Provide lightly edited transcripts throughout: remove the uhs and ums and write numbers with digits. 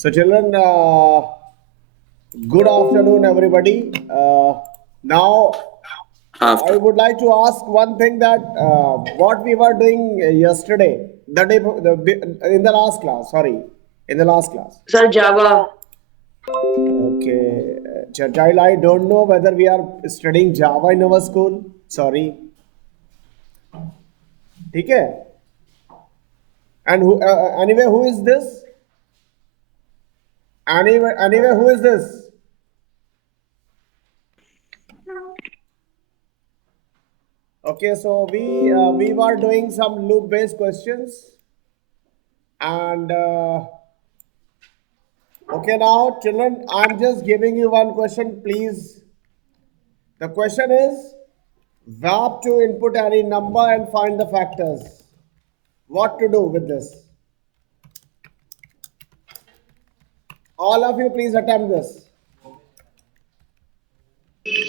So, children, good afternoon, everybody. Now, I After. would like to ask one thing that what we were doing yesterday, in the last class. Sorry, in the last class. Sir, Java. Okay, child, I don't know whether we are studying Java in our school. Sorry, ठीक है? And anyway, who is this? Anyway, who is this? Okay, so we were doing some loop-based questions, and okay, now children, I'm just giving you one question, please. The question is, VAP to input any number and find the factors. What to do with this? All of you, please attempt this.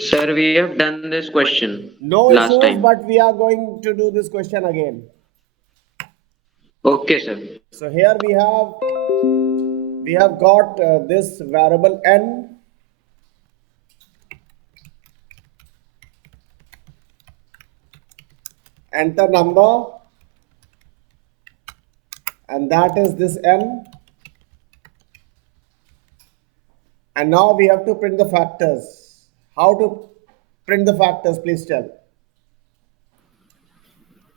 Sir, we have done this question No last issues, time. but we are going to do this question again. Okay, sir. So here we have got this variable n, enter number, and that is this n. And now we have to print the factors. How to print the factors, please tell.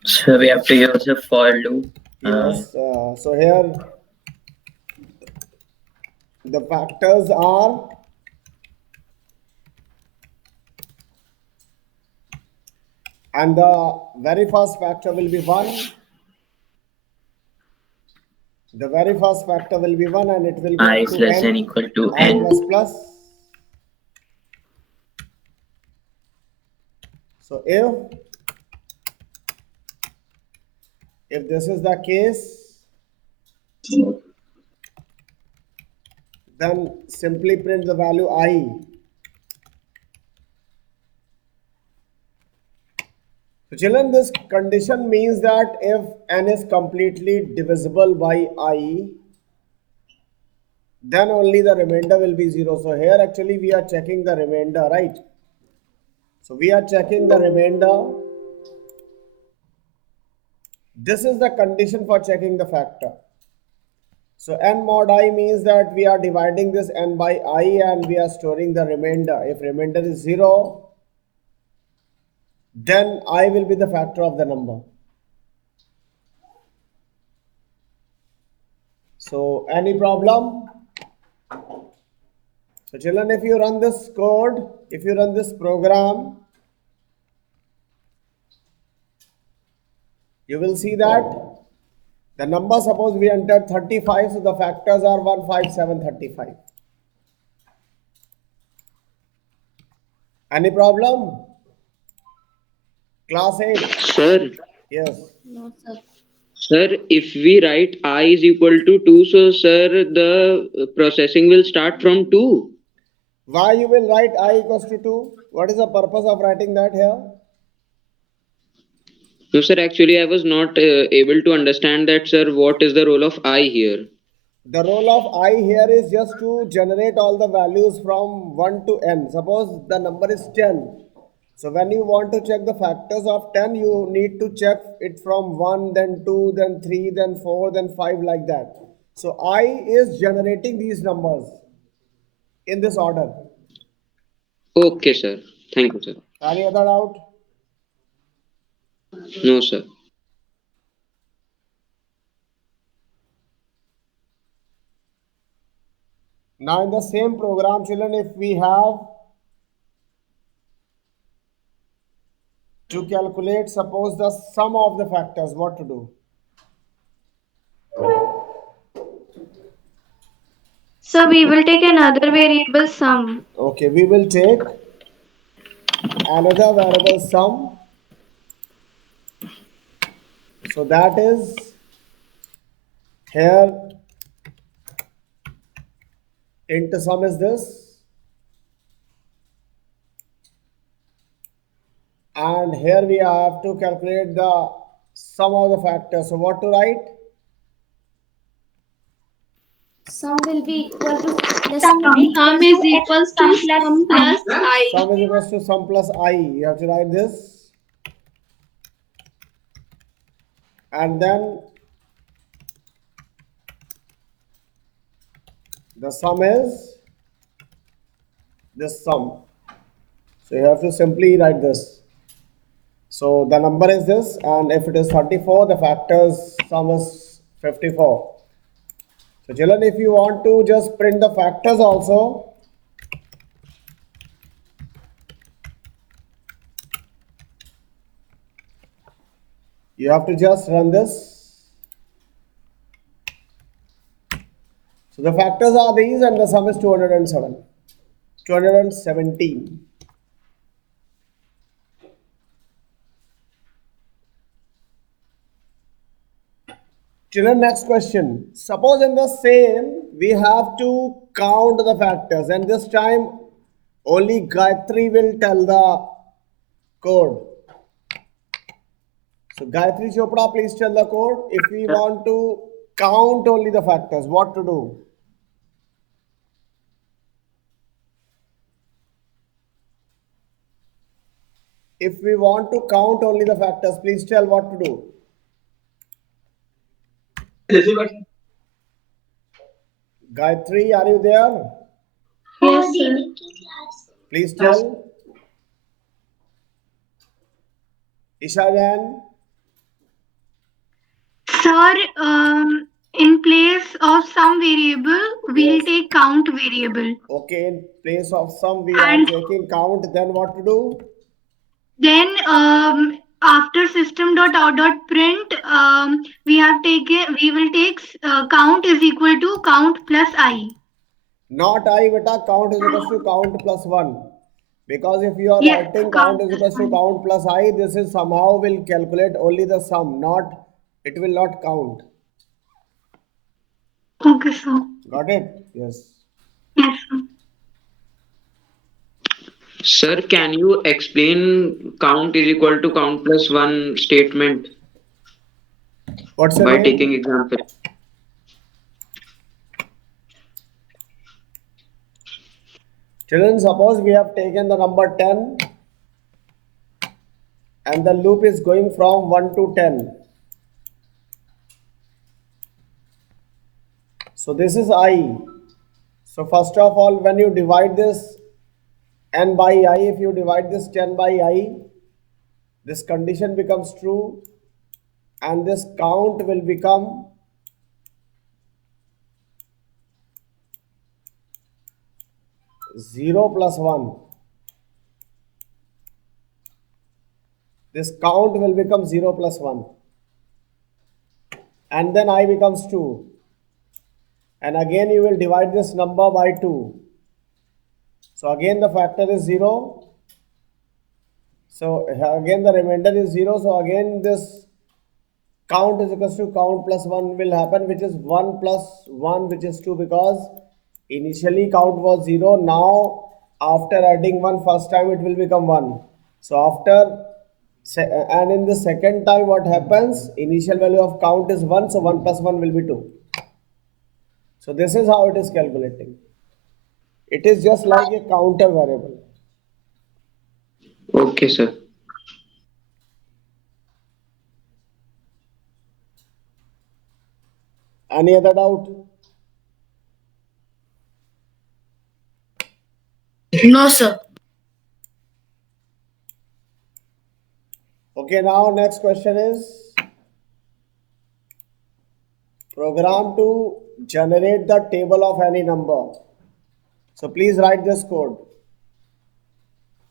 So we have to use a for loop. Yes, so here the factors are and the very first factor will be 1. The very first factor will be 1 and it will go I is to less than n, equal to I n. plus plus. So if this is the case, then simply print the value I. So children, this condition means that if n is completely divisible by I, then only the remainder will be 0. So here actually we are checking the remainder, right? So we are checking the remainder. This is the condition for checking the factor. So n mod I means that we are dividing this n by I and we are storing the remainder. If remainder is 0, then I will be the factor of the number. So any problem? So children, if you run this code, if you run this program, you will see that the number, suppose we entered 35, so the factors are 15735. Any problem? Class 8? Sir, Yes. sir, if we write I is equal to 2, so sir, the processing will start from 2. Why you will write I equals to 2? What is the purpose of writing that here? No, sir, actually, I was not able to understand that, sir. What is the role of I here? The role of I here is just to generate all the values from 1 to n. Suppose the number is 10. So when you want to check the factors of 10, you need to check it from 1, then 2, then 3, then 4, then 5, like that. So I is generating these numbers in this order. Okay, sir. Thank you, sir. Any other doubt? No, sir. Now in the same program, children, if we have to calculate, suppose the sum of the factors, what to do? So we will take another variable sum. Okay, we will take another variable sum. So that is here int sum is this, and here we have to calculate the sum of the factors. So what to write? Sum will be equal to the Sum is equals to sum plus I. Sum is equals to sum plus I. You have to write this. And then the sum is this sum. So you have to simply write this. So the number is this, and if it is 34, the factors sum is 54. So children, if you want to just print the factors also, you have to just run this. So the factors are these, and the sum is 207, 217. Children, next question. Suppose in the same, we have to count the factors, and this time only Gayatri will tell the code. So Gayatri Chopra, please tell the code. If we want to count only the factors, what to do? If we want to count only the factors, please tell what to do. Gayatri, are you there? Yes, sir. Please tell. Isha Jain. Sir, in place of some variable, we'll Yes. take count variable. Okay, in place of sum, we are And taking count. Then what to do? then after system.out.print, we will take count is equal to count plus I. Not I, beta. Count is equals to count plus 1. Because if you are Yes, writing count count is plus equals to 1. count plus I, this is somehow will calculate only the sum, not, it will not count. Okay, sir. Got it? Yes. Yes, sir. Sir, can you explain count is equal to count plus one statement What's your by name? taking example? Children, suppose we have taken the number 10 and the loop is going from 1 to 10. So this is I. So first of all, when you divide this n by I, if you divide this 10 by I, this condition becomes true and this count will become 0 plus 1. This count will become 0 plus 1. And then I becomes 2. And again you will divide this number by 2. So again the factor is 0. So again the remainder is 0. So again this count is equals to count plus 1 will happen, which is 1 plus 1, which is 2, because initially count was 0. Now after adding 1 first time it will become 1. So after and in the second time what happens, initial value of count is 1, so 1 plus 1 will be 2. So this is how it is calculating. It is just like a counter variable. Okay, sir. Any other doubt? No, sir. Okay, now next question is program to generate the table of any number. So please write this code.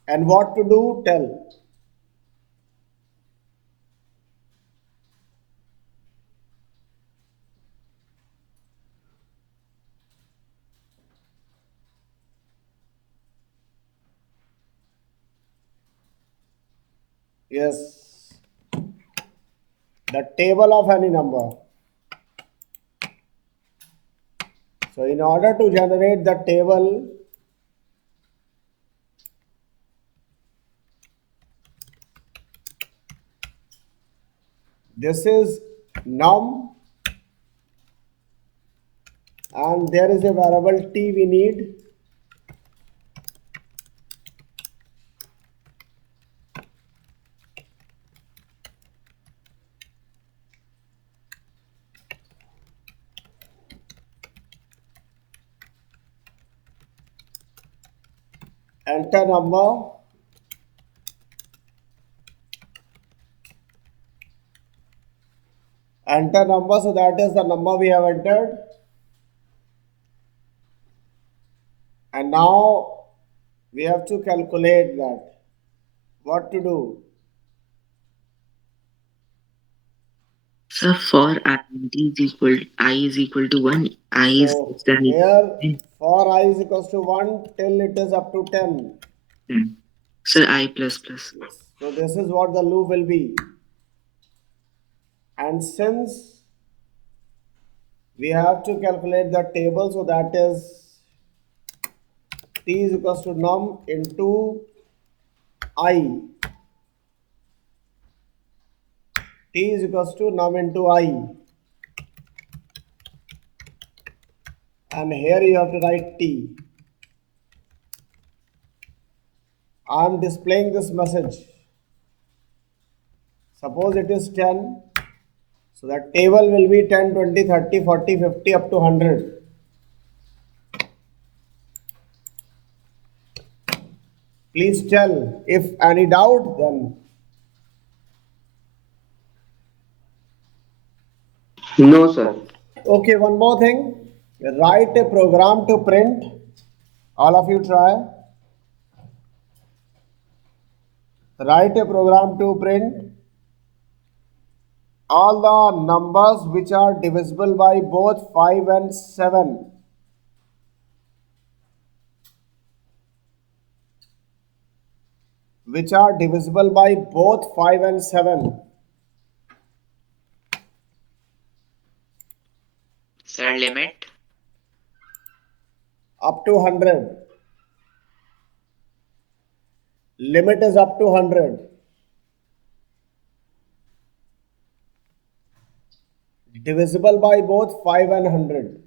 And what to do, tell. Yes. The table of any number. So in order to generate the table, this is num and there is a variable t we need. Enter number. Enter number, so that is the number we have entered. And now we have to calculate that. What to do? So for I is equal to 1, I is So less than here equal for I is equals to 1 till it is up to 10. to 10. So I plus plus. So this is what the loop will be. And since we have to calculate the table, so that is t is equals to num into I. T is equals to num into I. And here you have to write t. I am displaying this message. Suppose it is 10. So the table will be 10, 20, 30, 40, 50 up to 100. Please tell if any doubt then. No, sir. Okay, one more thing. Write a program to print. All of you try. Write a program to print all the numbers which are divisible by both 5 and 7. Which are divisible by both 5 and 7. Sir, limit. Up to 100. Limit is up to 100. Divisible by both 5 and 100.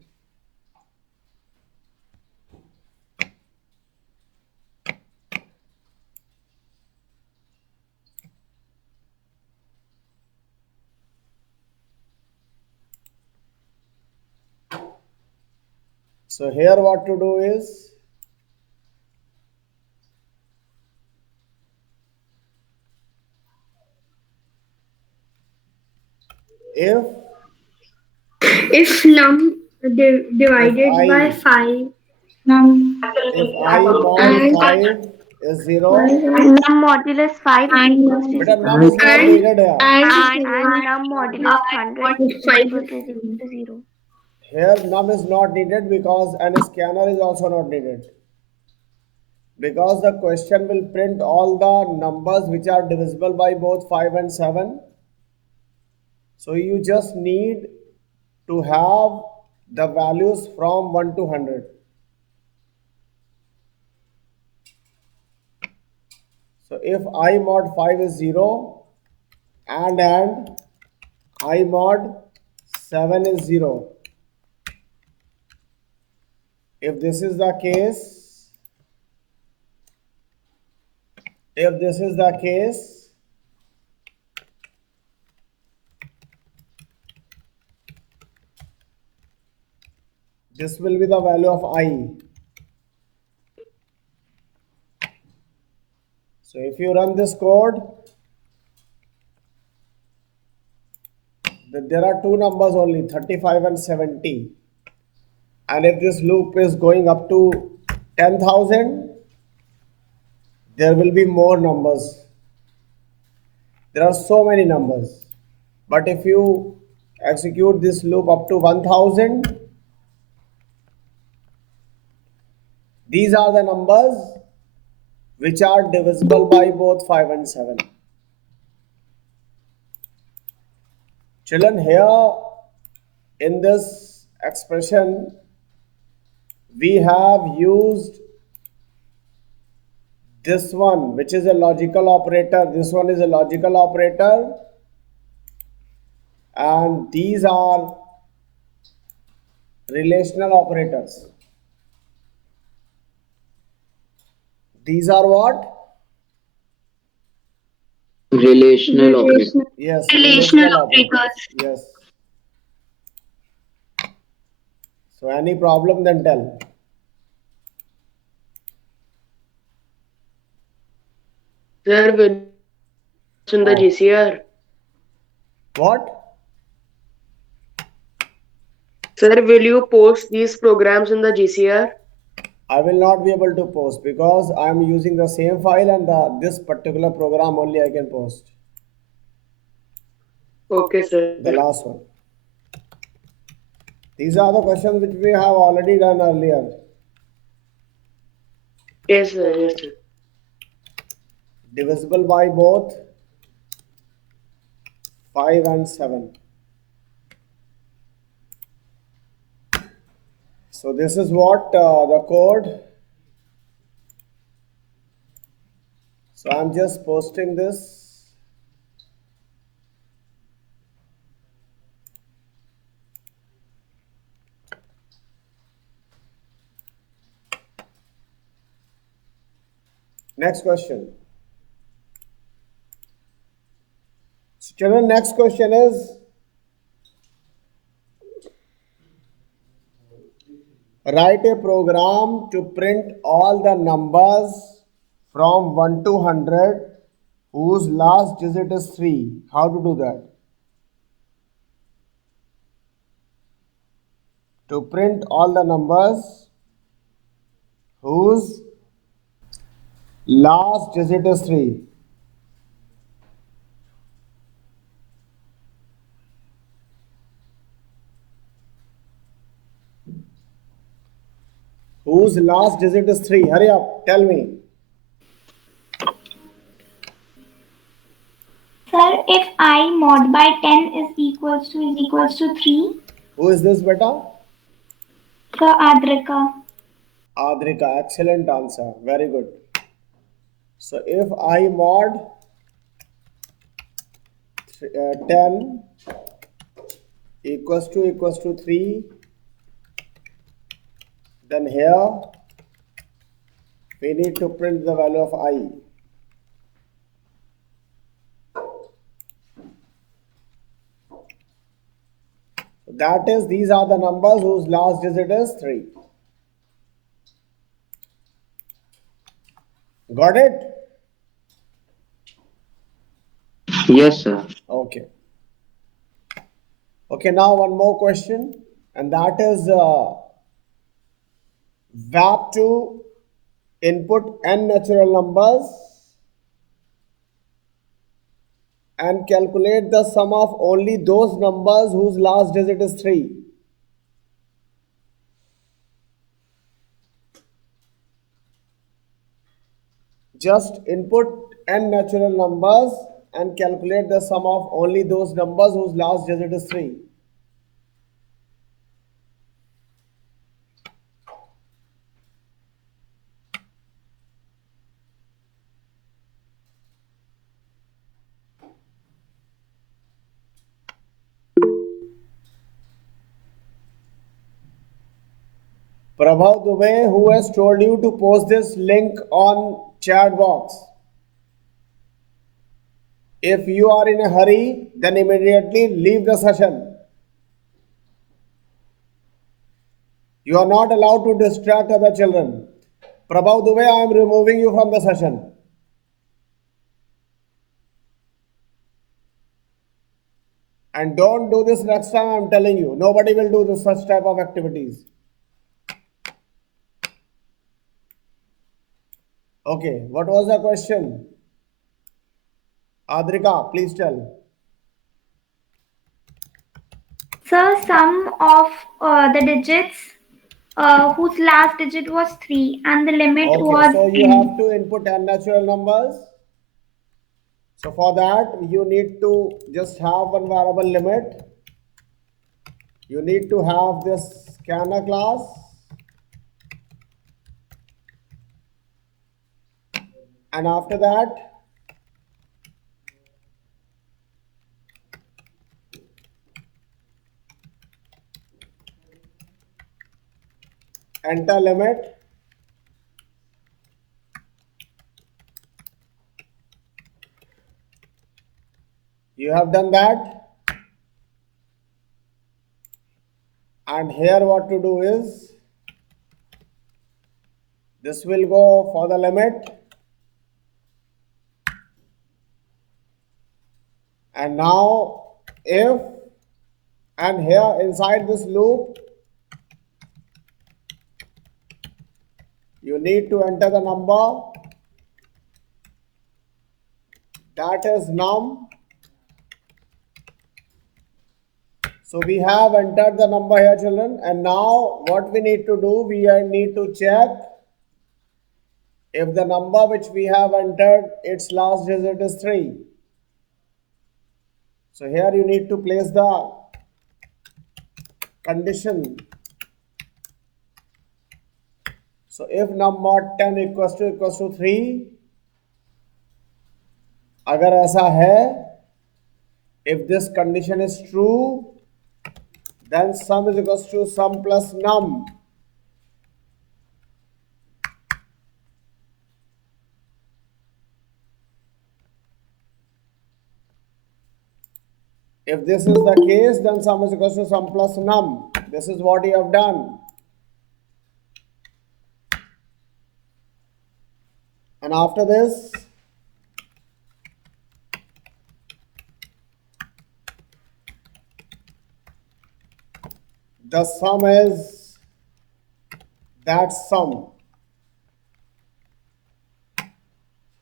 So here what to do is, if Num divided If I- by 5. if I mod 5 is 0, Num modulus 5 is equals to beta 0. num is not needed here. And num modulus 100 is equal to 0. Here num is not needed because an scanner is also not needed. Because the question will print all the numbers which are divisible by both 5 and 7. So you just need to have the values from 1 to 100. So if I mod 5 is 0 and I mod 7 is 0. If this is the case, this will be the value of I. So if you run this code, there are two numbers only, 35 and 70. And if this loop is going up to 10,000, there will be more numbers. There are so many numbers. But if you execute this loop up to 1000, these are the numbers which are divisible by both 5 and 7. Children, here in this expression, we have used this one, which is a logical operator. This one is a logical operator. And these are relational operators. These are what? Relational operator. Yes, Relational relational operators. operators. Yes. So any problem, then tell. Sir, will in the Oh. GCR. What? Sir, will you post these programs in the GCR? I will not be able to post because I am using the same file and this particular program only I can post. Okay, sir. The last one. These are the questions which we have already done earlier. Yes, sir. Yes, sir. Divisible by both 5 and 7. So this is what the code. So I'm just posting this. Next question. So children, next question is write a program to print all the numbers from 1 to 100 whose last digit is 3. How to do that? To print all the numbers whose last digit is 3. Whose last digit is 3? Hurry up, tell me. Sir, if I mod by 10 is equals to 3. Who is this, beta? Sir, Adrika. Adrika, excellent answer. Very good. So if I mod 10 equals to 3, then here we need to print the value of I. That is, these are the numbers whose last digit is 3. Got it? Yes, sir. Okay. Okay, now one more question, and that is wrap to input n natural numbers and calculate the sum of only those numbers whose last digit is 3. Just input n natural numbers and calculate the sum of only those numbers whose last digit is 3. Prabhav Dubey, who has told you to post this link on chat box? If you are in a hurry, then immediately leave the session. You are not allowed to distract other children. Prabhav Dubey, I am removing you from the session. And don't do this next time, I am telling you. Nobody will do this such type of activities. Okay, what was the question? Adrika, please tell. Sir, sum of the digits whose last digit was 3 and the limit Okay, was so you n. have to input n natural numbers. So for that, you need to just have one variable limit. You need to have this scanner class. And after that, enter limit. You have done that. And here what to do is, this will go for the limit. And now if, and here inside this loop, you need to enter the number that is num. So we have entered the number here, children, and now what we need to do, we need to check if the number which we have entered, its last digit is 3. So here you need to place the condition. So if num mod 10 equals to 3, अगर ऐसा है, if this condition is true, then sum is equals to sum plus num. If this is the case, then sum is equals to sum plus num. This is what you have done. And after this, the sum is that sum.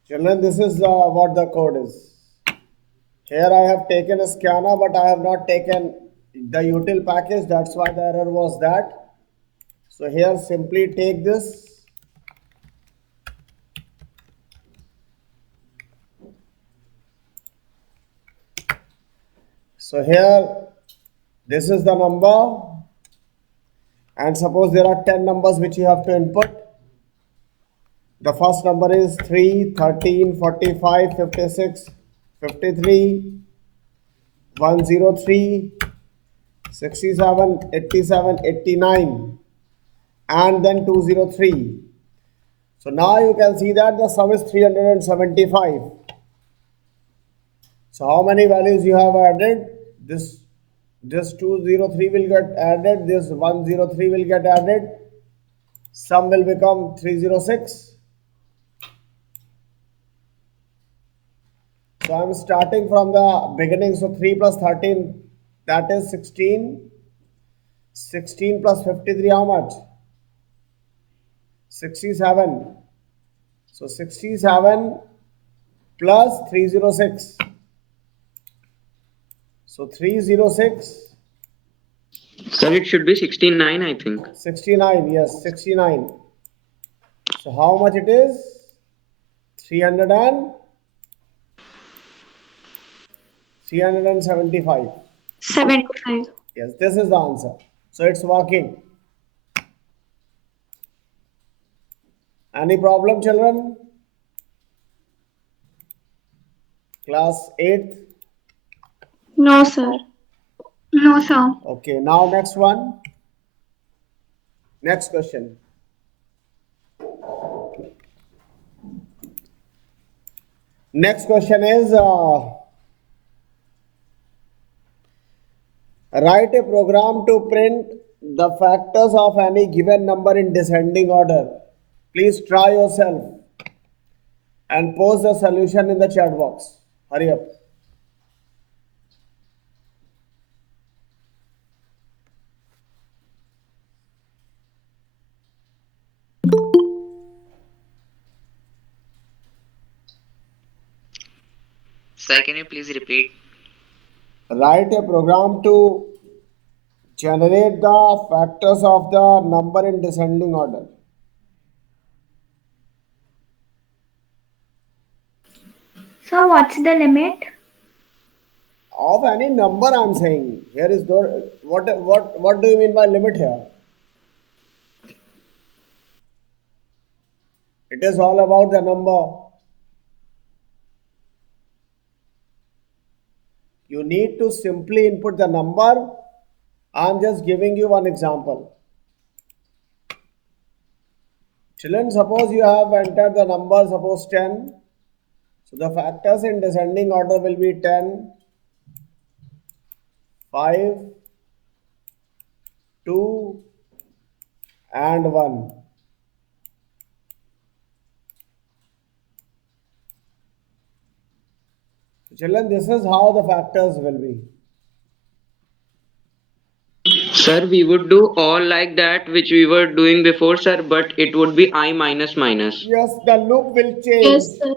Children, this is what the code is. Here I have taken a scanner, but I have not taken the util package. That's why the error was that. So here simply take this. So here, this is the number, and suppose there are 10 numbers which you have to input. The first number is 3, 13, 45, 56, 53, 103, 67, 87, 89, and then 203. So now you can see that the sum is 375. So how many values you have added? This 203 will get added, this 103 will get added, sum will become 306. So I am starting from the beginning. So 3 plus 13, that is 16. 16 plus 53, how much? 67. So 67 plus 306. So 306. Sir, it should be 69, I think. 69, yes, 69. So how much it is? 375. 75. Yes, this is the answer. So it's working. Any problem, children? Class 8th? No, sir. No, sir. Okay, now next one. Next question. Next question is, write a program to print the factors of any given number in descending order. Please try yourself and post the solution in the chat box. Hurry up. Sir, can you please repeat? Write a program to generate the factors of the number in descending order. So what's the limit? Of any number, I am saying. Here is the what do you mean by limit here? It is all about the number. You need to simply input the number. I am just giving you one example. Children, suppose you have entered the number, suppose 10. So the factors in descending order will be 10, 5, 2, and 1. Children, this is how the factors will be. Sir, we would do all like that which we were doing before, sir, but it would be I minus minus. Yes, the loop will change. Yes, sir.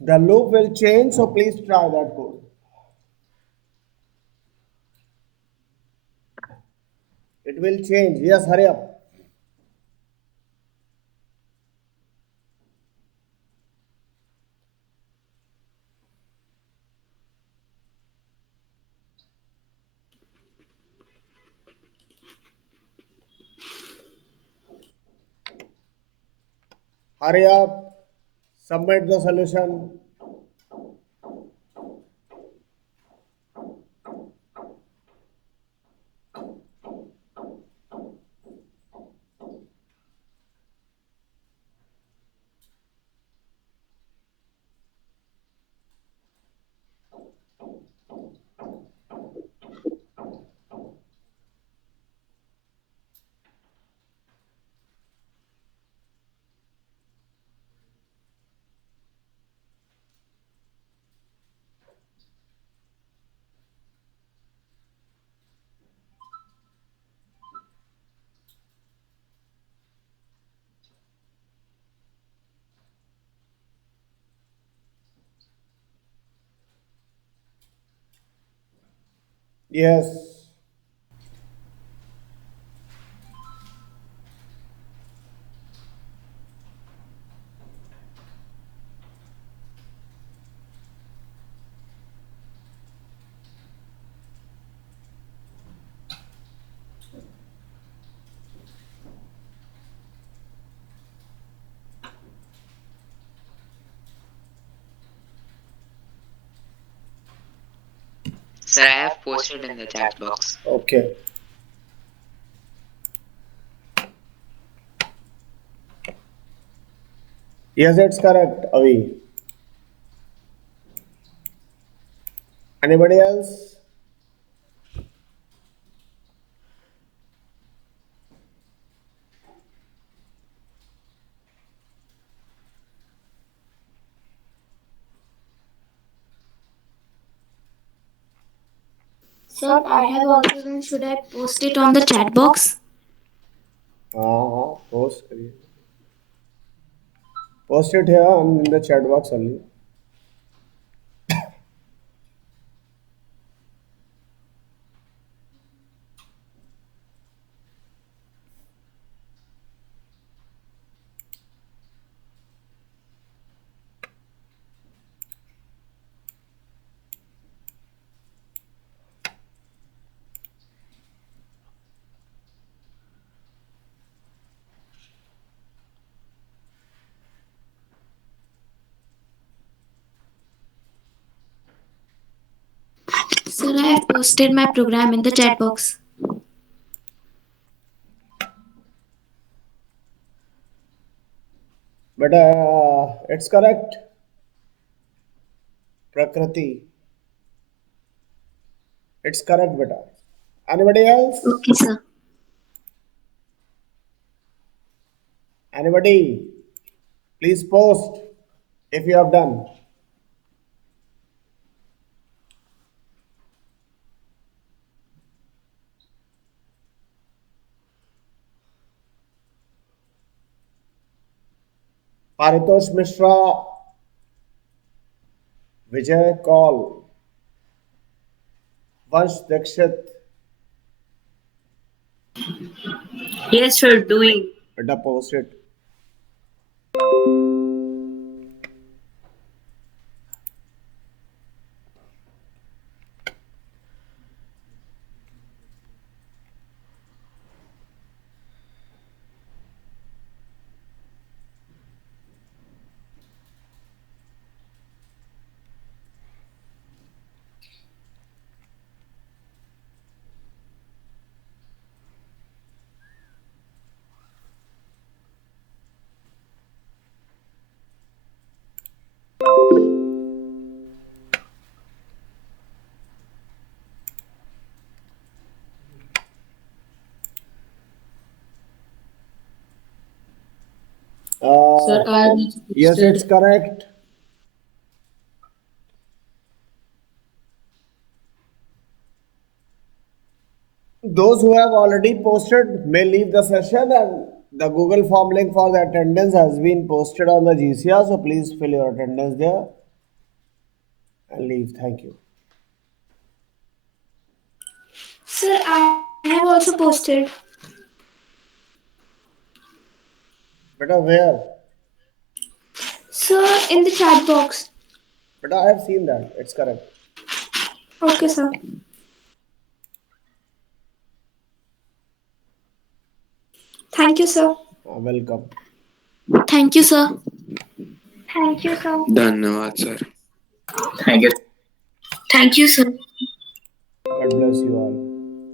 The loop will change, so please try that code. It will change. Yes, hurry up. Hurry up. Submit the solution. Yes. Sir, I have posted in the chat box. Okay. Yes, it's correct, Avi. Anybody else? Sir, I have also done. Should I post it on the chat box? Post. Post it here and in the chat box only. Sir, I have posted my program in the chat box. But it's correct. Prakriti. It's correct, beta. Anybody else? Okay, sir. Anybody? Please post if you have done. Paritosh Mishra, Vijay Kaul, Vansh Dikshit, Yes, sir, doing. beta post it. Sir, I need to Yes, posted. it's correct. Those who have already posted may leave the session, and the Google form link for the attendance has been posted on the GCR, so please fill your attendance there and leave. Thank you. Sir, I have also posted. Beta, where? Sir, in the chat box. Beta, I have seen that. It's correct. Okay, sir. Thank you, sir. Welcome. Thank you, sir. Thank you, sir. धन्यवाद sir. Thank you. Thank you, sir. God bless you all.